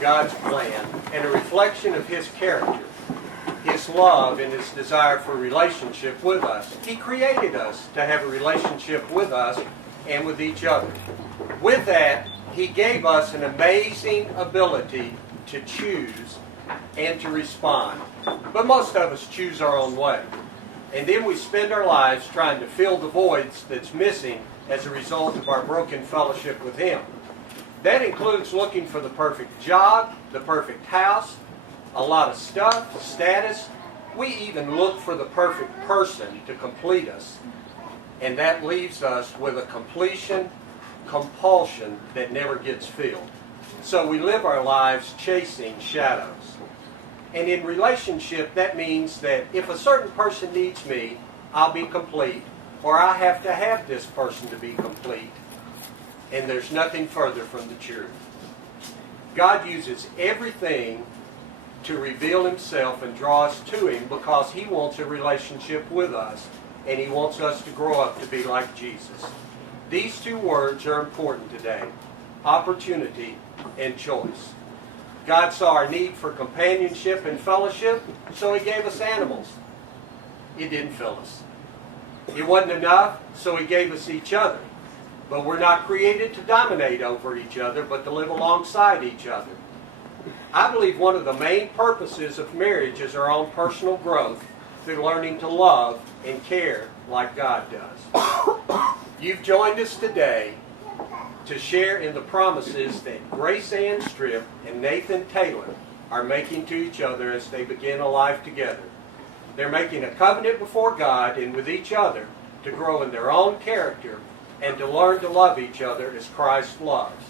God's plan and a reflection of His character, His love, and His desire for relationship with us. He created us to have a relationship with us and with each other. With that, He gave us an amazing ability to choose and to respond. But most of us choose our own way. And then we spend our lives trying to fill the voids that's missing as a result of our broken fellowship with Him. That includes looking for the perfect job, the perfect house, a lot of stuff, status. We even look for the perfect person to complete us. And that leaves us with a compulsion that never gets filled. So we live our lives chasing shadows. And in relationship, that means that if a certain person needs me, I'll be complete, or I have to have this person to be complete. And there's nothing further from the truth. God uses everything to reveal Himself and draw us to Him because He wants a relationship with us, and He wants us to grow up to be like Jesus. These two words are important today: opportunity and choice. God saw our need for companionship and fellowship, so He gave us animals. It didn't fill us. It wasn't enough, so He gave us each other. But we're not created to dominate over each other, but to live alongside each other. I believe one of the main purposes of marriage is our own personal growth through learning to love and care like God does. You've joined us today to share in the promises that Grace Ann Strip and Nathan Taylor are making to each other as they begin a life together. They're making a covenant before God and with each other to grow in their own character and to learn to love each other as Christ loves.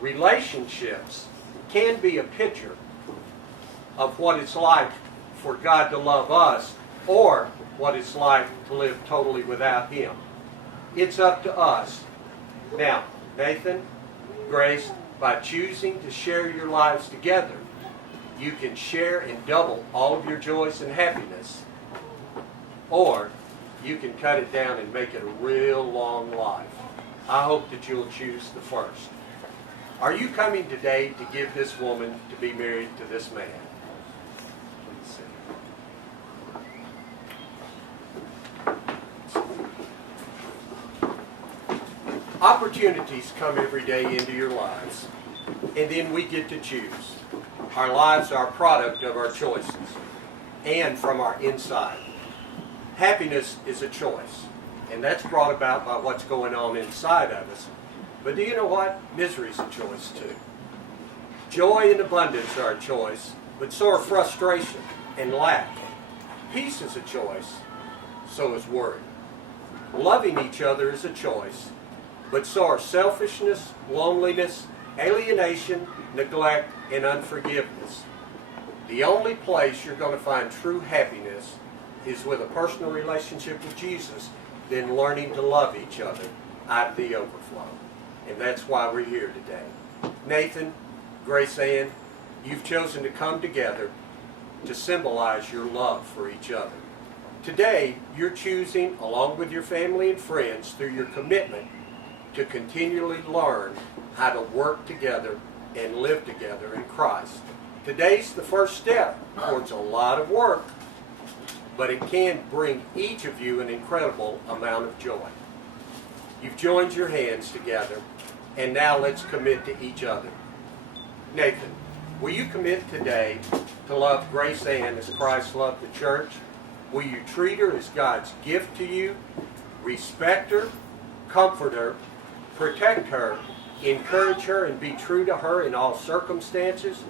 Relationships can be a picture of what it's like for God to love us or what it's like to live totally without Him. It's up to us. Now, Nathan, Grace, by choosing to share your lives together, you can share and double all of your joys and happiness, or you can cut it down and make it a real long life. I hope that you'll choose the first. Are you coming today to give this woman to be married to this man? Please see. Opportunities come every day into your lives, and then we get to choose. Our lives are a product of our choices and from our inside. Happiness is a choice, and that's brought about by what's going on inside of us. But do you know what? Misery is a choice too. Joy and abundance are a choice, but so are frustration and lack. Peace is a choice, so is worry. Loving each other is a choice, but so are selfishness, loneliness, alienation, neglect, and unforgiveness. The only place you're going to find true happiness is with a personal relationship with Jesus, then learning to love each other out of the overflow. And that's why we're here today. Nathan, Grace Ann, you've chosen to come together to symbolize your love for each other. Today, you're choosing, along with your family and friends, through your commitment to continually learn how to work together and live together in Christ. Today's the first step towards a lot of work, but it can bring each of you an incredible amount of joy. You've joined your hands together, and now let's commit to each other. Nathan, will you commit today to love Grace Ann as Christ loved the church? Will you treat her as God's gift to you, respect her, comfort her, protect her, encourage her, and be true to her in all circumstances?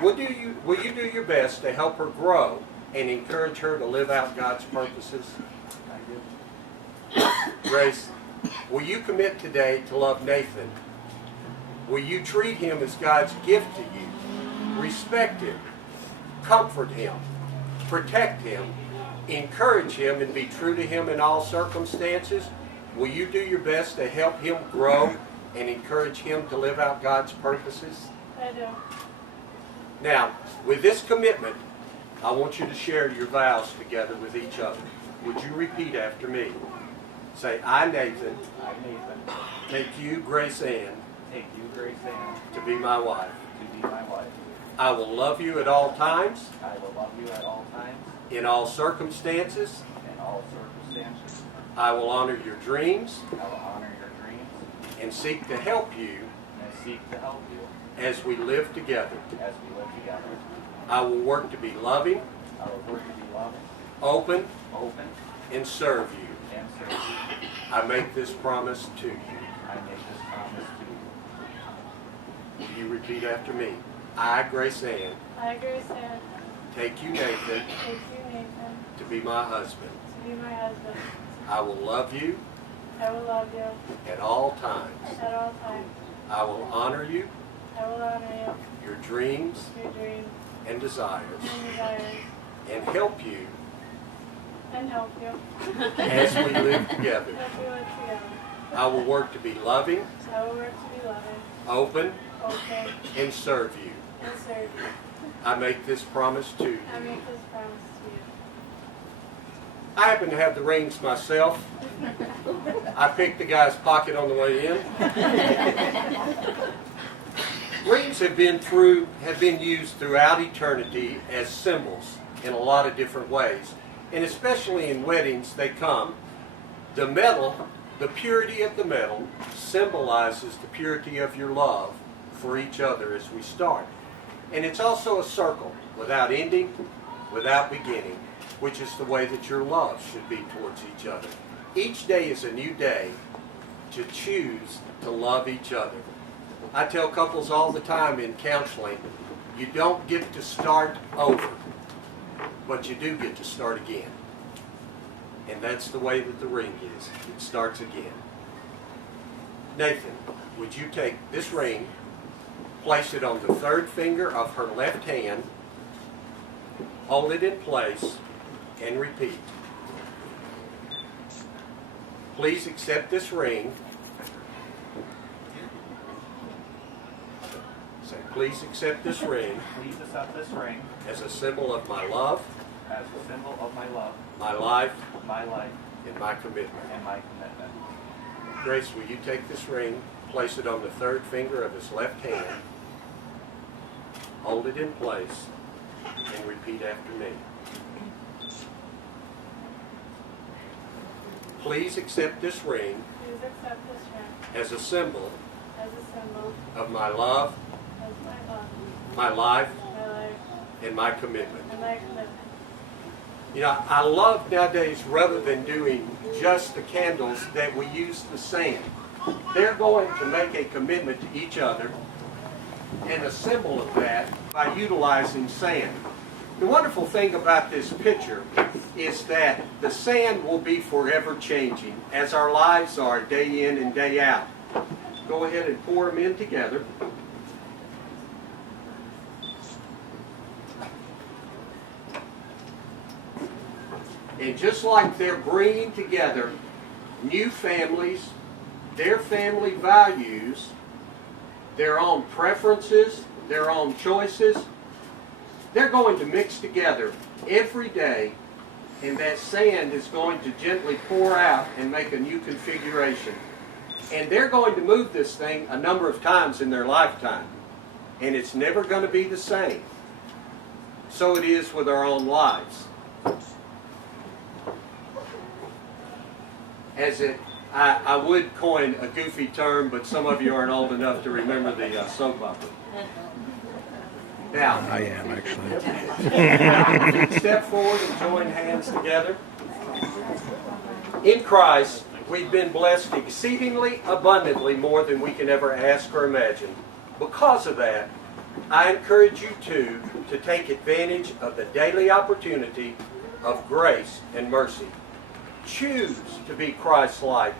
Will you do your best to help her grow and encourage her to live out God's purposes? Grace, will you commit today to love Nathan? Will you treat him as God's gift to you? Respect him, comfort him, protect him, encourage him, and be true to him in all circumstances? Will you do your best to help him grow and encourage him to live out God's purposes? I do. Now, with this commitment, I want you to share your vows together with each other. Would you repeat after me? Say, I, Nathan, take you, Grace Ann, Take you, Grace Ann, to be my wife. to be my wife. I will love you at all times, I will love you at all times, in all circumstances. in all circumstances. I will honor your dreams I will honor your dreams and seek to help you and seek to help you as we live together. as we live together. I will work to be loving, I will work to be loving, open, open, and serve you. and serve you. I make this promise to you. I make this promise to you. Will you repeat after me? I, Grace Ann, I, Grace Ann, take you, Nathan, take you, Nathan, to be my husband. to be my husband. I will love you I will love you at all times. at all times. I will honor you, I will honor your dreams you, your dreams and desires, and desires, and help you and help you as we live together. as we live together. I will work to be loving, I will work to be loving, open, open, and serve you. and serve you. I make this promise to you. I make this promise to you. I happen to have the rings myself. I picked the guy's pocket on the way in. Rings have been used throughout eternity as symbols in a lot of different ways. And especially in weddings, they come. The metal, the purity of the metal, symbolizes the purity of your love for each other as we start. And it's also a circle, without ending, without beginning, which is the way that your love should be towards each other. Each day is a new day to choose to love each other. I tell couples all the time in counseling, you don't get to start over, but you do get to start again. And that's the way that the ring is. It starts again. Nathan, would you take this ring, place it on the third finger of her left hand, hold it in place, and repeat. Please accept this ring. Say, please accept this ring Please accept this ring as a symbol of my love, as a symbol of my love, my life, my life, and my commitment. and my commitment. Grace, will you take this ring, place it on the third finger of his left hand, hold it in place, and repeat after me. Please accept this ring Please accept this ring as a symbol as a symbol of my love, of my love, my life, my life, and my commitment. and my commitment. You know, I love nowadays, rather than doing just the candles, that we use the sand. They're going to make a commitment to each other, and a symbol of that by utilizing sand. The wonderful thing about this picture is that the sand will be forever changing, as our lives are day in and day out. Go ahead and pour them in together. And just like they're bringing together new families, their family values, their own preferences, their own choices, they're going to mix together every day, and that sand is going to gently pour out and make a new configuration. And they're going to move this thing a number of times in their lifetime, and it's never going to be the same. So it is with our own lives. I would coin a goofy term, but some of you aren't old enough to remember the soap opera. Now, I am actually. step forward and join hands together. In Christ, we've been blessed exceedingly abundantly, more than we can ever ask or imagine. Because of that, I encourage you to take advantage of the daily opportunity of grace and mercy. Choose to be Christ-like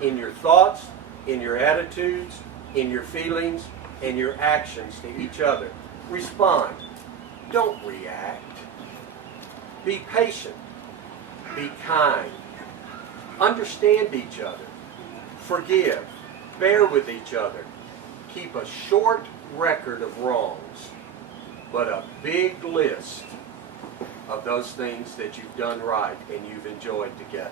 in your thoughts, in your attitudes, in your feelings, and your actions to each other. Respond. Don't react. Be patient. Be kind. Understand each other. Forgive. Bear with each other. Keep a short record of wrongs, but a big list of those things that you've done right and you've enjoyed together.